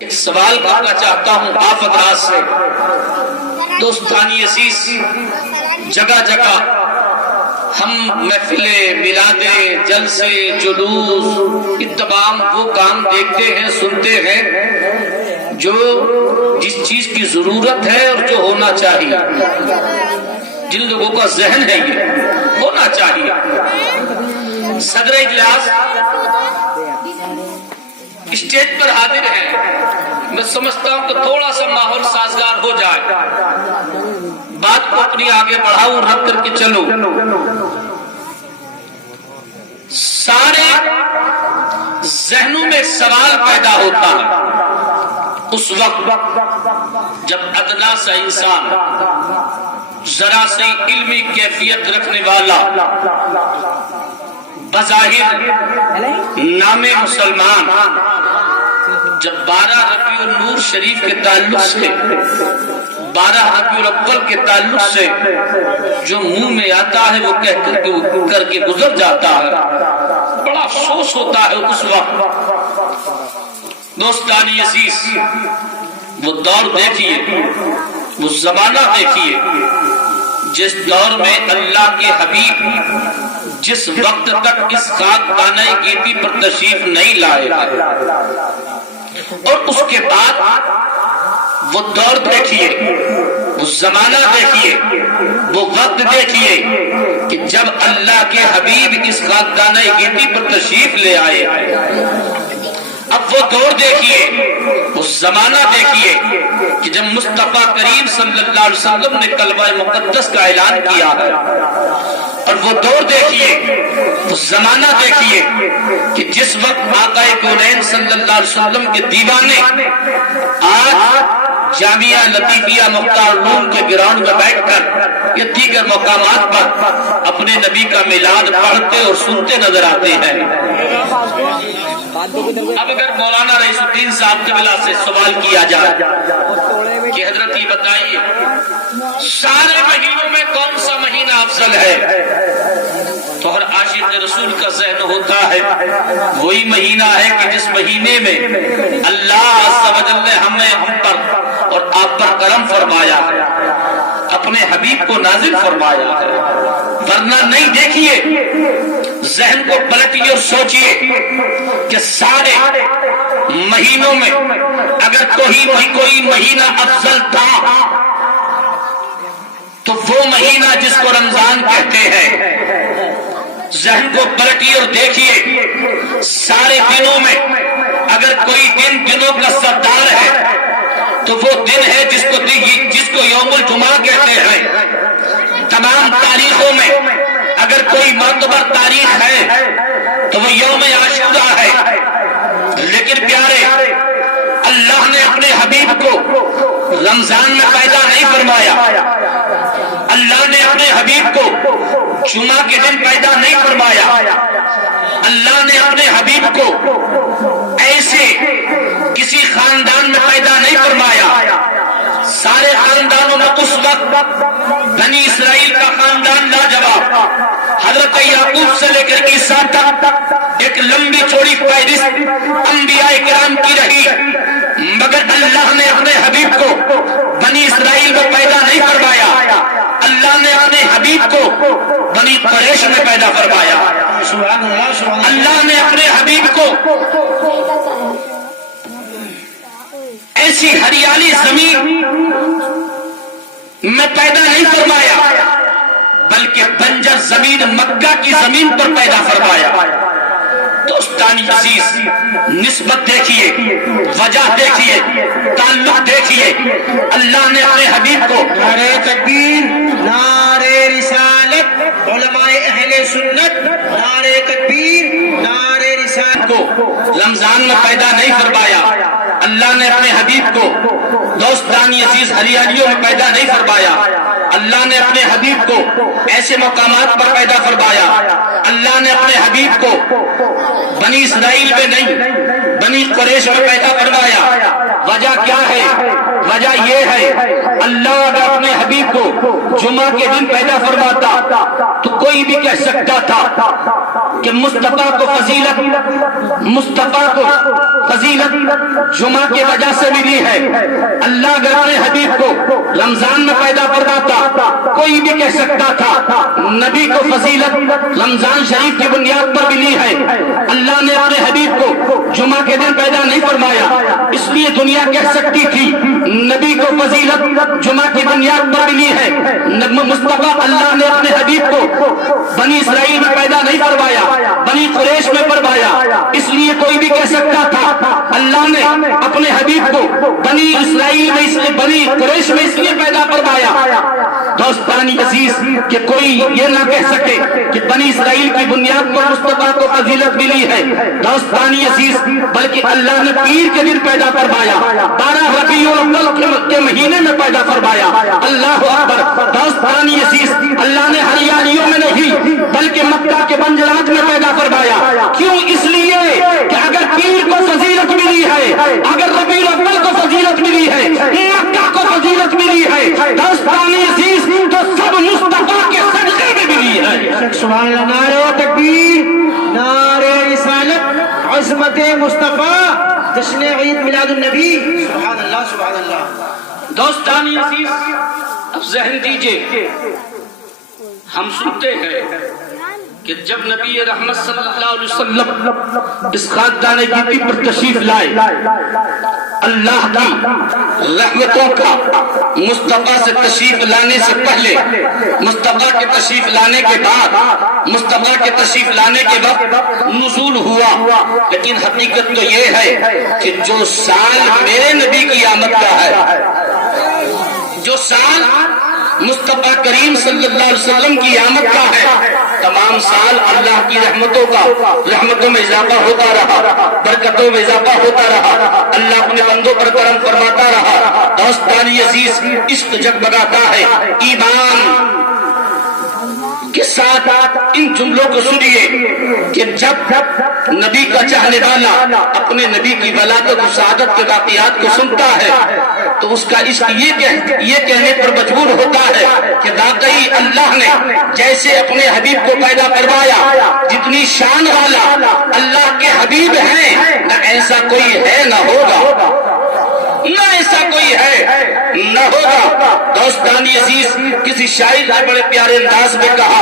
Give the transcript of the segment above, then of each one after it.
ایک سوال کرنا چاہتا ہوں آپ حضرات سے۔ دوستانی عزیز، جگہ جگہ ہم محفلیں، میلادیں، جلسے، جلوس، یہ تمام وہ کام دیکھتے ہیں، سنتے ہیں جو جس چیز کی ضرورت ہے اور جو ہونا چاہیے، جن لوگوں کا ذہن ہے یہ ہونا چاہیے۔ صدر اجلاس اسٹیج پر حاضر ہیں، میں سمجھتا ہوں کہ تھوڑا سا ماحول سازگار ہو جائے، بات کو اپنی آگے بڑھاؤ، رکھ کر کے چلو۔ سارے ذہنوں میں سوال پیدا ہوتا ہے اس وقت جب ادنا سا انسان، ذرا سی علمی کیفیت رکھنے والا، بظاہر نام مسلمان، جب 12 ربیع النور شریف کے تعلق سے، 12 ربیع الاول کے تعلق سے جو منہ میں آتا ہے وہ کہہ کر کے گزر جاتا ہے، بڑا افسوس ہوتا ہے اس وقت۔ دوستانی عزیز، وہ دور دیکھیے، وہ زمانہ دیکھیے جس دور میں اللہ کے حبیب جس وقت تک اس خاک دانہ گیتی پر تشریف نہیں لائے، اور اس کے بعد وہ دور دیکھیے، وہ زمانہ دیکھیے، وہ وقت دیکھیے کہ جب اللہ کے حبیب اس خاک دانہ گیتی پر تشریف لے آئے۔ اب وہ دور دیکھیے، وہ زمانہ دیکھیے کہ جب مصطفیٰ کریم صلی اللہ علیہ وسلم نے کلمہ مقدس کا اعلان کیا ہے، اور وہ دور دیکھیے، وہ زمانہ دیکھیے کہ جس وقت آقا کونین صلی اللہ علیہ وسلم کے دیوانے آج جامعہ لطیفیہ مختار روم کے گراؤنڈ میں بیٹھ کر یا دیگر مقامات پر اپنے نبی کا میلاد پڑھتے اور سنتے نظر آتے ہیں۔ اب اگر مولانا رئیس الدین صاحب کے بلا سے سوال کیا جائے کہ حضرت یہ بتائیے سارے مہینوں میں کون سا مہینہ افضل ہے، تو ہر عاشق رسول کا ذہن ہوتا ہے وہی مہینہ ہے کہ جس مہینے میں اللہ عز و جل نے ہم پر اور آپ پر کرم فرمایا ہے، اپنے حبیب کو نازل فرمایا ہے۔ ورنہ نہیں، دیکھیے ذہن کو پلٹیے اور سوچئے کہ سارے مہینوں میں اگر کوئی مہینہ افضل تھا تو وہ مہینہ جس کو رمضان کہتے ہیں۔ ذہن کو پلٹیے اور دیکھیے سارے دنوں میں اگر کوئی دن دنوں کا سردار ہے تو وہ دن ہے جس کو یوم الجمعہ کہتے ہیں۔ تمام تاریخوں میں اگر کوئی معتبر تاریخ ہے تو وہ یوم عاشورہ ہے۔ لیکن پیارے، اللہ نے اپنے حبیب کو رمضان میں پیدا نہیں فرمایا، اللہ نے اپنے حبیب کو جمعہ کے دن پیدا نہیں فرمایا، اللہ نے اپنے حبیب کو ایسے کسی خاندان میں پیدا نہیں فرمایا۔ سارے خاندانوں میں اس وقت بنی اسرائیل کا خاندان لاجواب، حضرت یعقوب سے لے کر عیسیٰ تک ایک لمبی چوڑی فہرست انبیاء کرام کی رہی، مگر اللہ نے اپنے حبیب کو بنی اسرائیل میں پیدا نہیں فرمایا، اللہ نے اپنے حبیب کو بنی قریش میں پیدا فرمایا۔ اللہ نے اپنے حبیب کو ایسی ہریالی زمین میں پیدا نہیں فرمایا بلکہ بنجر زمین مکہ کی زمین پر پیدا فرمایا۔ دوستانی عزیز، نسبت دیکھیے، وجہ دیکھیے، تعلق دیکھیے۔ اللہ نے اپنے حبیب کو نعرہ تکبیر، نعرہ رسالت، علماء اہل سنت، نعرہ تکبیر، نعرہ رسالت کو رمضان میں پیدا نہیں فرمایا، اللہ نے اپنے حبیب کو دوستانی عزیز ہریالیوں میں پیدا نہیں فرمایا، اللہ نے اپنے حبیب کو ایسے مقامات پر پیدا فرمایا، اللہ نے اپنے حبیب کو بنی اسرائیل میں نہیں بنی قریش میں پیدا فرمایا۔ وجہ کیا ہے؟ وجہ یہ ہے اللہ اگر اپنے حبیب کو جمعہ کے دن پیدا فرماتا تو کوئی بھی کہہ سکتا تھا کہ مصطفیٰ کو فضیلت جمعہ کی وجہ سے ملی ہے۔ اللہ اگر اپنے حبیب کو رمضان میں پیدا فرماتا کوئی بھی کہہ سکتا تھا نبی کو فضیلت رمضان شریف کی بنیاد پر ملی ہے۔ اللہ نے اپنے حبیب کو جمعہ کے دن پیدا نہیں فرمایا، اس لیے دنیا کہہ سکتی تھی نبی کو فضیلت جمعہ کی بنیاد پر ملی ہے۔ مصطفیٰ اللہ نے اپنے حبیب کو بنی اسرائیل میں پیدا نہیں فرمایا، بنی قریش میں فرمایا، اس لیے کوئی بھی کہہ سکتا تھا اللہ نے اپنے حبیب کو بنی اسرائیل میں بنی قریش میں اس لیے پیدا فرمایا۔ دوستانی عزیز کہ کوئی یہ نہ کہہ سکے کہ بنی اسرائیل کی بنیاد پر مصطفیٰ کو فضیلت ملی ہے۔ دوستانی عزیز بلکہ اللہ نے پیر کے دن پیدا فرمایا، 12 ربیع الاول کے مہینے میں پیدا فرمایا۔ اللہ اکبر۔ دوستانی عزیز اللہ نے ہریالیوں میں نہیں بلکہ مکہ کے بنجرات میں پیدا فرمایا۔ کیوں؟ اس لیے کہ اگر پیر کو فضیلت ملی ہے، اگر ربیع الاول کو فضیلت ملی ہے، مکہ کو فضیلت ملی ہے، دوستانی عزیز تو سب مصطفیٰ کے صدقے میں ملی ہے۔ سبحان اللہ، نعرہ تکبیر، نعرہ رسالت، عظمت مصطفیٰ، جشن عید میلاد النبی۔ سبحان اللہ سبحان اللہ۔ دوستانی عزیز اب ذہن دیجئے، ہم سنتے ہیں کہ جب نبی رحمت صلی اللہ علیہ وسلم اس خاندان گیتی پر تشریف لائے، اللہ کی رحمتوں کا مصطفیٰ سے تشریف لانے سے پہلے، مصطفیٰ کے تشریف لانے کے بعد، مصطفیٰ کے تشریف لانے کے وقت نزول ہوا، لیکن حقیقت تو یہ ہے کہ جو سال میرے نبی کی آمد کا ہے، جو سال مصطفیٰ کریم صلی اللہ علیہ وسلم کی آمد کا ہے، تمام سال اللہ کی رحمتوں میں اضافہ ہوتا رہا، برکتوں میں اضافہ ہوتا رہا، اللہ اپنے بندوں پر کرم فرماتا رہا۔ دوستانی عزیز عشق جگمگاتا ہے، ایمان کے ساتھ ان جملوں کو سنیے کہ جب نبی کا چاہنے والا اپنے نبی کی ولادت و سعادت کے واقعات کو سنتا ہے تو اس کا عشق یہ کہنے پر مجبور ہوتا ہے کہ واقعی اللہ نے جیسے اپنے حبیب کو پیدا فرمایا، جتنی شان والا اللہ کے حبیب ہیں نہ ایسا کوئی ہے نہ ہوگا، نہ ایسا کوئی ہے نہ ہوگا۔ دوستانی عزیز کسی شاعر نے بڑے پیارے انداز میں کہا،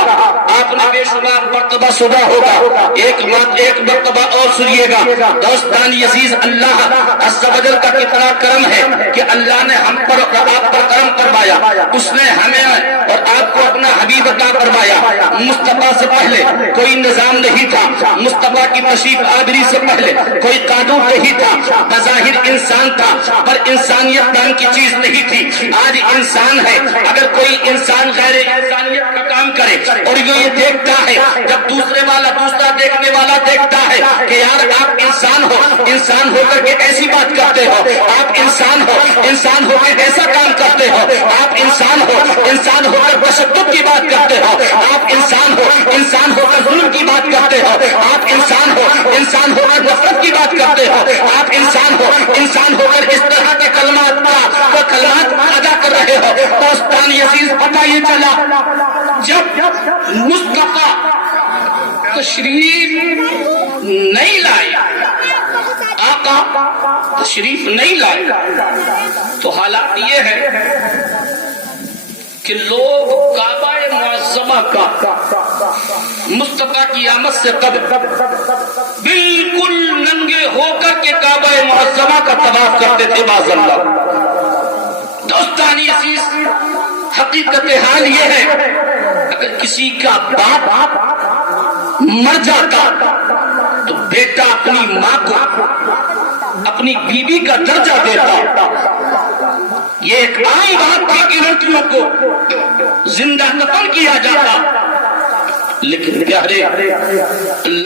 آپ نے بے شمار مرتبہ سنا ہوگا، ایک مرتبہ اور سنیے گا۔ دوستانی عزیز اللہ عز و جل کا کتنا کرم ہے کہ اللہ نے ہم پر اور آپ پر کرم فرمایا، اس نے ہمیں اور آپ کو اپنا حبیب عطا فرمایا۔ مصطفیٰ سے پہلے کوئی نظام نہیں تھا، مصطفیٰ کی تشریف آوری سے پہلے کوئی قانون نہیں تھا، بظاہر انسان تھا پر انسانیت نام کی چیز نہیں تھی۔ آج انسان ہے، اگر کوئی انسان غیر انسانیت کا کام کرے اور یہ دیکھتا ہے، جب دوسرا دیکھنے والا دیکھتا ہے کہ یار آپ انسان ہو کر کے ایسی بات کرتے ہو، آپ انسان ہو کے ایسا کام کرتے ہو، آپ انسان ہو کر تشدد کی بات کرتے ہو، آپ انسان ہو کر ظلم کی بات کرتے ہو، آپ انسان ہو کر نفرت کی بات کرتے ہو، آپ انسان ہو کر اس طرح کے کلمات ادا کر رہے ہو۔ دوستانی عزیز پتہ یہ چلا جب مصطفیٰ تشریف نہیں لائے، آقا تشریف نہیں لائے تو حالات یہ ہے کہ لوگ کعبہ معظمہ کا مصطفیٰ کی آمد سے قبل بالکل ننگے ہو کر کے کعبہ معظمہ کا طواف کرتے تھے معاذ اللہ۔ دوستانی عزیز حقیقت حال یہ ہے اگر کسی کا باپ مر جاتا تو بیٹا اپنی ماں کو اپنی بیوی کا درجہ دیتا، یہ ایک عام بات تھی کہ لڑکیوں کو زندہ دفن کیا جاتا، لیکن پیارے